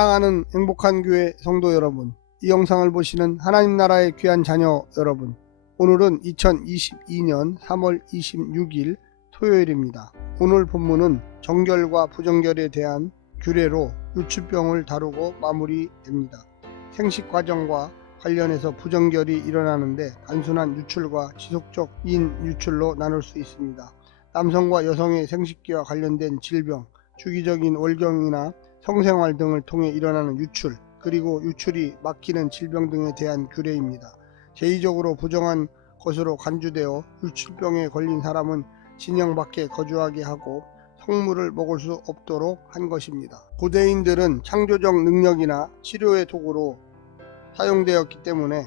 사랑하는 행복한 교회 성도 여러분, 이 영상을 보시는 하나님 나라의 귀한 자녀 여러분, 오늘은 2022년 3월 26일 토요일입니다. 오늘 본문은 정결과 부정결에 대한 규례로 유출병을 다루고 마무리됩니다. 생식 과정과 관련해서 부정결이 일어나는데 단순한 유출과 지속적인 유출로 나눌 수 있습니다. 남성과 여성의 생식기와 관련된 질병, 주기적인 월경이나 성생활 등을 통해 일어나는 유출, 그리고 유출이 막히는 질병 등에 대한 규례입니다. 제의적으로 부정한 것으로 간주되어 유출병에 걸린 사람은 진영 밖에 거주하게 하고 성물을 먹을 수 없도록 한 것입니다. 고대인들은 창조적 능력이나 치료의 도구로 사용되었기 때문에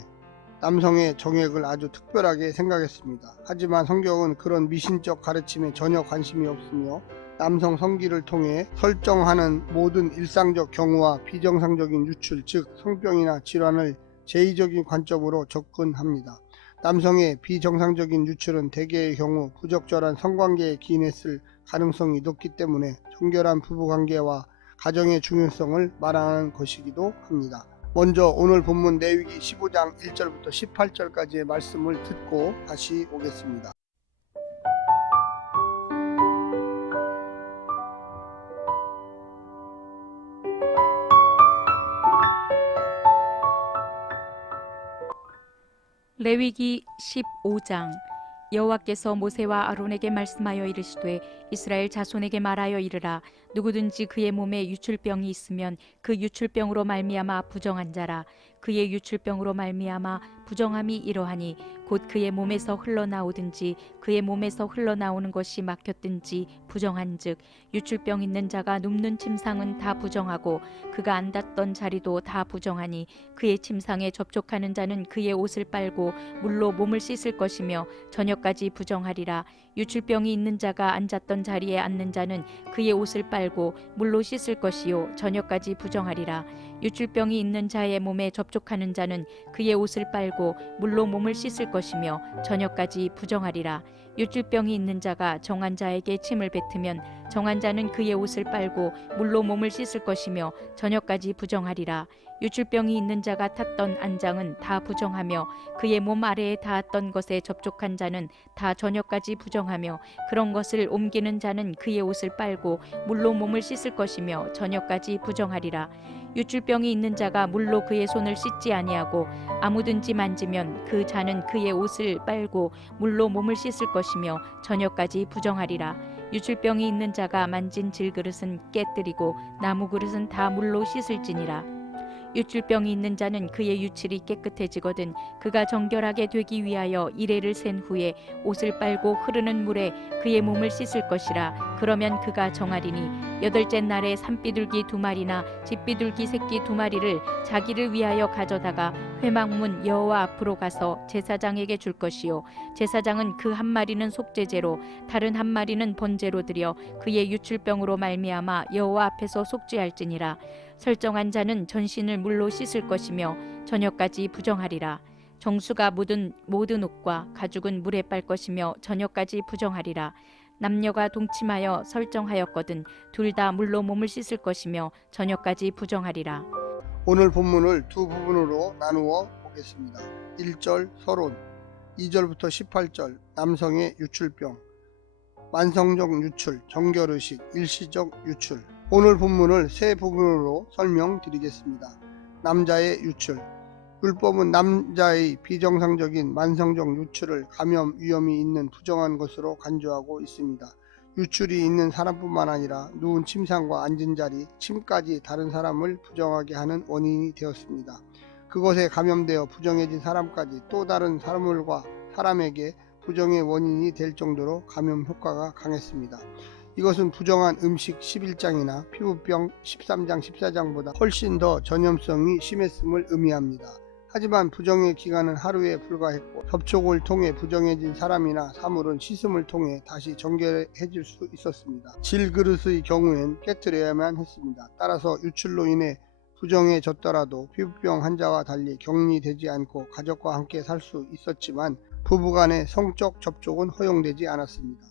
남성의 정액을 아주 특별하게 생각했습니다. 하지만 성경은 그런 미신적 가르침에 전혀 관심이 없으며 남성 성기를 통해 설정하는 모든 일상적 경우와 비정상적인 유출, 즉 성병이나 질환을 제의적인 관점으로 접근합니다. 남성의 비정상적인 유출은 대개의 경우 부적절한 성관계에 기인했을 가능성이 높기 때문에 정결한 부부관계와 가정의 중요성을 말하는 것이기도 합니다. 먼저 오늘 본문 레위기 15장 1절부터 18절까지의 말씀을 듣고 다시 오겠습니다. 레위기 15장. 여호와께서 모세와 아론에게 말씀하여 이르시되 이스라엘 자손에게 말하여 이르라. 누구든지 그의 몸에 유출병이 있으면 그 유출병으로 말미암아 부정한 자라. 그의 유출병으로 말미암아 부정함이 이러하니 곧 그의 몸에서 흘러나오든지 그의 몸에서 흘러나오는 것이 막혔든지 부정한즉 유출병 있는 자가 눕는 침상은 다 부정하고 그가 앉았던 자리도 다 부정하니 그의 침상에 접촉하는 자는 그의 옷을 빨고 물로 몸을 씻을 것이며 저녁까지 부정하리라. 유출병이 있는 자가 앉았던 자리에 앉는 자는 그의 옷을 빨고 물로 씻을 것이요 저녁까지 부정하리라. 유출병이 있는 자의 몸에 접촉하는 자는 그의 옷을 빨고 물로 몸을 씻을 것이며 저녁까지 부정하리라. 유출병이 있는 자가 정한 자에게 침을 뱉으면 정한 자는 그의 옷을 빨고 물로 몸을 씻을 것이며 저녁까지 부정하리라. 유출병이 있는 자가 탔던 안장은 다 부정하며 그의 몸 아래에 닿았던 것에 접촉한 자는 다 저녁까지 부정하며 그런 것을 옮기는 자는 그의 옷을 빨고 물로 몸을 씻을 것이며 저녁까지 부정하리라. 유출병이 있는 자가 물로 그의 손을 씻지 아니하고 아무든지 만지면 그 자는 그의 옷을 빨고 물로 몸을 씻을 것이며 저녁까지 부정하리라. 유출병이 있는 자가 만진 질그릇은 깨뜨리고 나무 그릇은 다 물로 씻을지니라. 유출병이 있는 자는 그의 유출이 깨끗해지거든 그가 정결하게 되기 위하여 이레를 센 후에 옷을 빨고 흐르는 물에 그의 몸을 씻을 것이라. 그러면 그가 정하리니 여덟째 날에 산비둘기 2마리나 집비둘기 새끼 2마리를 자기를 위하여 가져다가 회막문 여호와 앞으로 가서 제사장에게 줄 것이요 제사장은 그 1마리는 속죄제로 다른 1마리는 번제로 드려 그의 유출병으로 말미암아 여호와 앞에서 속죄할지니라. 설정한 자는 전신을 물로 씻을 것이며 저녁까지 부정하리라. 정수가 묻은 모든 옷과 가죽은 물에 빨 것이며 저녁까지 부정하리라. 남녀가 동침하여 설정하였거든 둘 다 물로 몸을 씻을 것이며 저녁까지 부정하리라. 오늘 본문을 두 부분으로 나누어 보겠습니다. 1절 서론, 2절부터 18절 남성의 유출병, 만성적 유출, 정결의식, 일시적 유출. 오늘 본문을 세 부분으로 설명드리겠습니다. 남자의 유출. 율법은 남자의 비정상적인 만성적 유출을 감염 위험이 있는 부정한 것으로 간주하고 있습니다. 유출이 있는 사람뿐만 아니라 누운 침상과 앉은 자리, 침까지 다른 사람을 부정하게 하는 원인이 되었습니다. 그것에 감염되어 부정해진 사람까지 또 다른 사물과 사람에게 부정의 원인이 될 정도로 감염 효과가 강했습니다. 이것은 부정한 음식 11장이나 피부병 13장 14장보다 훨씬 더 전염성이 심했음을 의미합니다. 하지만 부정의 기간은 하루에 불과했고 접촉을 통해 부정해진 사람이나 사물은 씻음을 통해 다시 정결해질 수 있었습니다. 질그릇의 경우엔 깨뜨려야만 했습니다. 따라서 유출로 인해 부정해졌더라도 피부병 환자와 달리 격리되지 않고 가족과 함께 살 수 있었지만 부부간의 성적 접촉은 허용되지 않았습니다.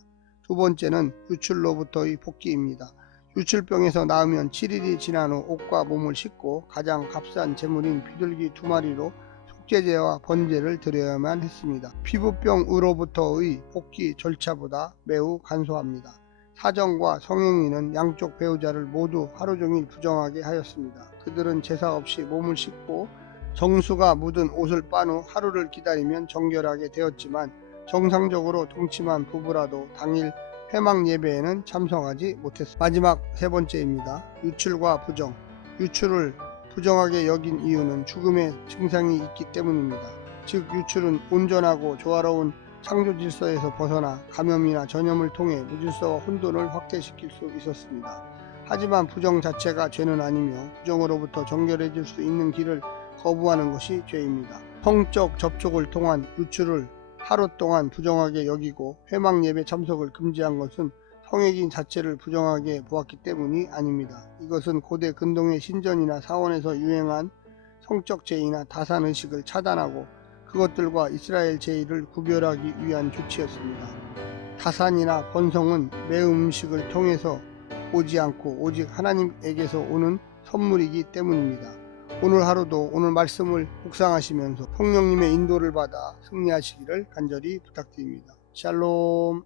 두 번째는 유출로부터의 복귀입니다. 유출병에서 나으면 7일이 지난 후 옷과 몸을 씻고 가장 값싼 제물인 비둘기 2마리로 속죄제와 번제를 드려야만 했습니다. 피부병으로부터의 복귀 절차보다 매우 간소합니다. 사정과 성행위는 양쪽 배우자를 모두 하루 종일 부정하게 하였습니다. 그들은 제사 없이 몸을 씻고 정수가 묻은 옷을 빤 후 하루를 기다리면 정결하게 되었지만 정상적으로 동침한 부부라도 당일 회막 예배에는 참석하지 못했습니다. 마지막 세 번째입니다. 유출과 부정. 유출을 부정하게 여긴 이유는 죽음의 증상이 있기 때문입니다. 즉 유출은 온전하고 조화로운 창조 질서에서 벗어나 감염이나 전염을 통해 무질서와 혼돈을 확대시킬 수 있었습니다. 하지만 부정 자체가 죄는 아니며 부정으로부터 정결해질 수 있는 길을 거부하는 것이 죄입니다. 성적 접촉을 통한 유출을 하루 동안 부정하게 여기고 회막 예배 참석을 금지한 것은 성역인 자체를 부정하게 보았기 때문이 아닙니다. 이것은 고대 근동의 신전이나 사원에서 유행한 성적 제의나 다산의식을 차단하고 그것들과 이스라엘 제의를 구별하기 위한 조치였습니다. 다산이나 번성은 매운 음식을 통해서 오지 않고 오직 하나님에게서 오는 선물이기 때문입니다. 오늘 하루도 오늘 말씀을 묵상하시면서 성령님의 인도를 받아 승리하시기를 간절히 부탁드립니다. 샬롬.